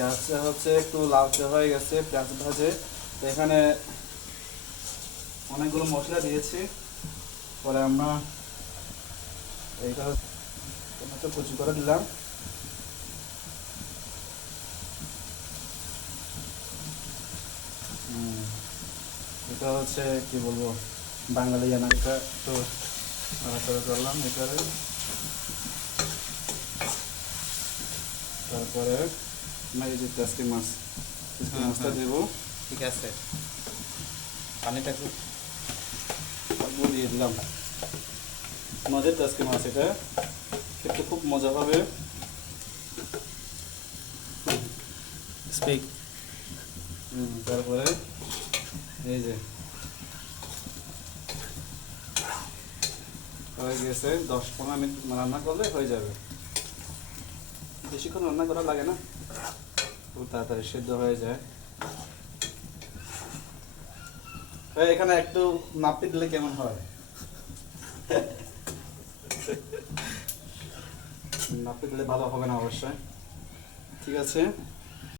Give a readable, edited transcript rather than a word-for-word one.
পেঁয়াজটা হচ্ছে একটু লালচে হয়ে গেছে পেঁয়াজ ভাজে। তো এখানে অনেকগুলো মশলা দিয়েছি। পরে আমরা এইটা টমেটো কুচি করে দিলাম। এটা হচ্ছে কি বলবো বাঙালিয়ানা, এটা একটু নাড়াচাড়া করলাম এটারে। তারপরে এই যে টাস্কি মাছটা দেবো। ঠিক আছে, পানিটা একটু দিয়ে দিলাম। নদীর টাস্কি মাছ, এটা খেতে খুব মজা হবে। স্পিক। তারপরে এই যে হয়ে গেছে, 10-15 মিনিট রান্না করলে হয়ে যাবে। বেশিক্ষণ রান্না করা লাগে না, খুব তাড়াতাড়ি সিদ্ধ হয়ে যায়। এখানে একটু নাপি দিলে কেমন হয়? নাপি দিলে ভালো হবে না অবশ্যই। ঠিক আছে।